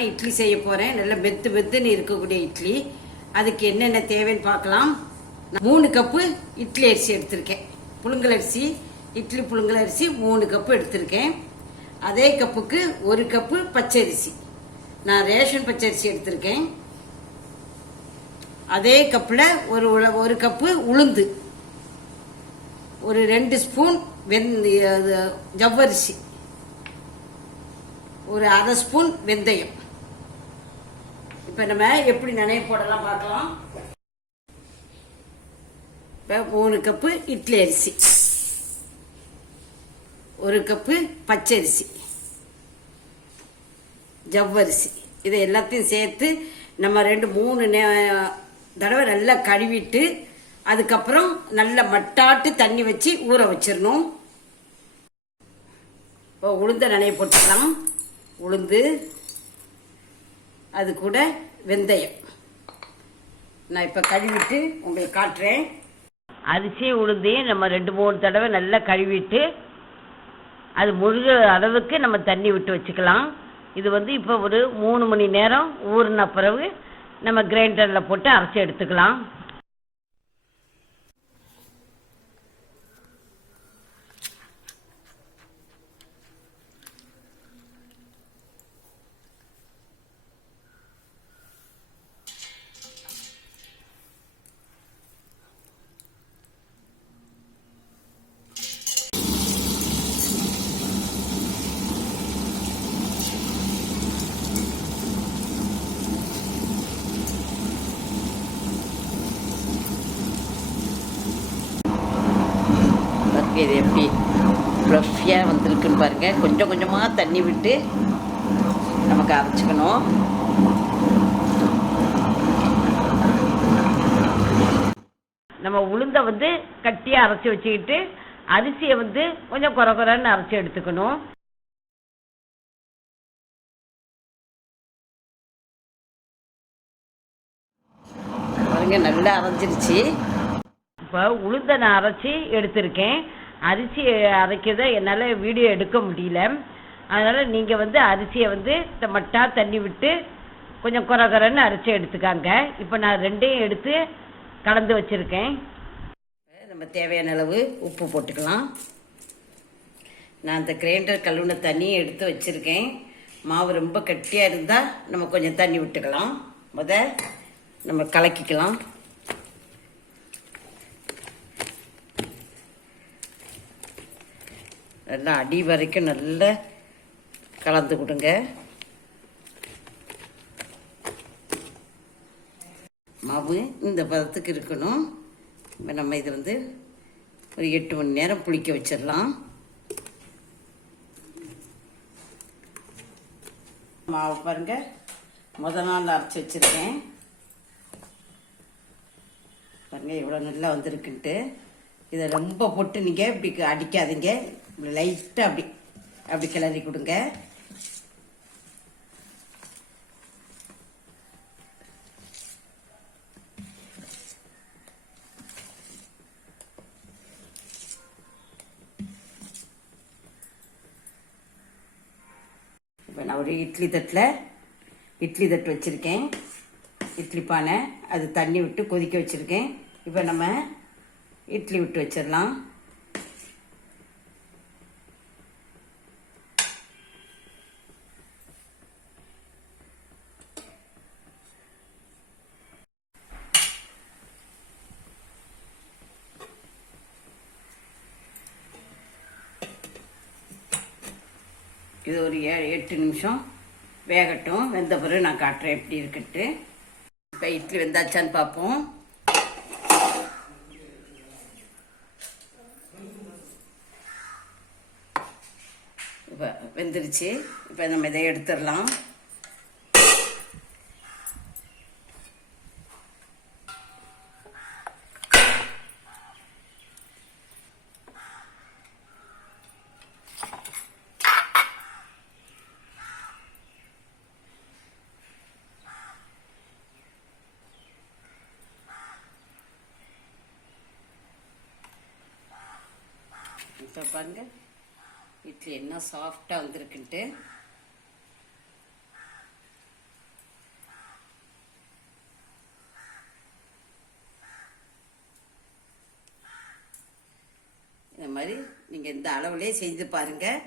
சூப்பரான இட்லி செய்ய போகிறேன். நல்ல மெத்துன்னு இருக்கக்கூடிய இட்லி. அதுக்கு என்னென்ன தேவைன்னு பார்க்கலாம். 3 கப்பு இட்லி அரிசி எடுத்திருக்கேன். புழுங்கல் அரிசி, இட்லி புழுங்கல் அரிசி 3 கப்பு எடுத்திருக்கேன். அதே கப்புக்கு 1 கப்பு பச்சரிசி. நான் ரேஷன் பச்சரிசி எடுத்திருக்கேன். அதே கப்பில் ஒரு கப்பு உளுந்து, ஒரு 2 ஸ்பூன் ஜவ்வரிசி, ஒரு 1/2 ஸ்பூன் வெந்தயம். இப்போ நம்ம எப்படி நனைய போடலாம் பார்க்கலாம். இப்போ 3 கப்பு இட்லி அரிசி, 1 கப்பு பச்சரிசி, ஜவ்வரிசி, இதை எல்லாத்தையும் சேர்த்து நம்ம 2-3 தடவை நல்லா கழுவிட்டு அதுக்கப்புறம் நல்ல மட்டாட்டு தண்ணி வச்சு ஊற வச்சிடணும். இப்போ உளுந்த நனைய போட்டுக்கலாம். உளுந்து, அது கூட வெந்தயம். நான் இப்போ கழுவிட்டு உங்களுக்கு காட்டுறேன். அரிசி உளுந்தையும் நம்ம 2-3 தடவை நல்லா கழுவிட்டு அது முழுகிற அளவுக்கு நம்ம தண்ணி விட்டு வச்சுக்கலாம். இது இப்போ ஒரு 3 மணி நேரம் ஊறின பிறகு நம்ம கிரைண்டரில் போட்டு அரைச்சி எடுத்துக்கலாம். இது எப்படி ஃப்ளஃபியாக வந்திருக்குன்னு பாருங்கள். கொஞ்சம் கொஞ்சமாக தண்ணி விட்டு நமக்கு அரைச்சிக்கணும். நம்ம உளுந்தை கட்டியாக அரைச்சி வச்சுக்கிட்டு அரிசியை கொஞ்சம் குறைன்னு அரைச்சி எடுத்துக்கணும். பாருங்க, நல்லா அரைஞ்சிருச்சு. இப்போ உளுந்தை நான் அரைச்சி எடுத்திருக்கேன். அரிசி அரைக்கிறத என்னால் வீடியோ எடுக்க முடியல. அதனால் நீங்கள் அரிசியை மட்டா தண்ணி விட்டு கொஞ்சம் குறைன்னு அரைச்சி எடுத்துக்காங்க. இப்போ நான் 2ஐயும் எடுத்து கலந்து வச்சுருக்கேன். நம்ம தேவையான அளவு உப்பு போட்டுக்கலாம். நான் அந்த கிரைண்டர் கழுவுன தண்ணியை எடுத்து வச்சுருக்கேன். மாவு ரொம்ப கட்டியாக இருந்தால் நம்ம கொஞ்சம் தண்ணி விட்டுக்கலாம். நம்ம கலக்கிக்கலாம். நல்லா அடி வரைக்கும் நல்லா கலந்து கொடுங்க. மாவு இந்த பதத்துக்கு இருக்கணும். இப்போ நம்ம இது ஒரு 8 மணி நேரம் புளிக்க வச்சிடலாம். மாவு பாருங்க, நாள் அரைச்சி வச்சிருக்கேன். பாருங்க இவ்வளோ நல்லா வந்திருக்குன்ட்டு. இதை ரொம்ப போட்டு நீங்கள் இப்படி அடிக்காதீங்க. லைட்டாக அப்படி கிளறி கொடுங்க. இப்போ நான் ஒரு இட்லி தட்டு வச்சுருக்கேன். இட்லி பானை, அது தண்ணி விட்டு கொதிக்க வச்சுருக்கேன். இப்போ நம்ம இட்லி விட்டு வச்சிடலாம். இது ஒரு 8 நிமிஷம் வேகட்டும். வெந்த பிறகு நான் காட்டுறேன் எப்படி இருக்குட்டு. இப்போ இட்லி வெந்தாச்சான்னு பார்ப்போம். இப்போ வெந்துருச்சு. இப்போ நம்ம இதை எடுத்துடலாம். இப்போ பாருங்க இட்லி என்ன சாஃப்டாக வந்திருக்குன்ட்டு. மாதிரி நீங்கள் இந்த அளவுலேயே செய்து பாருங்கள்.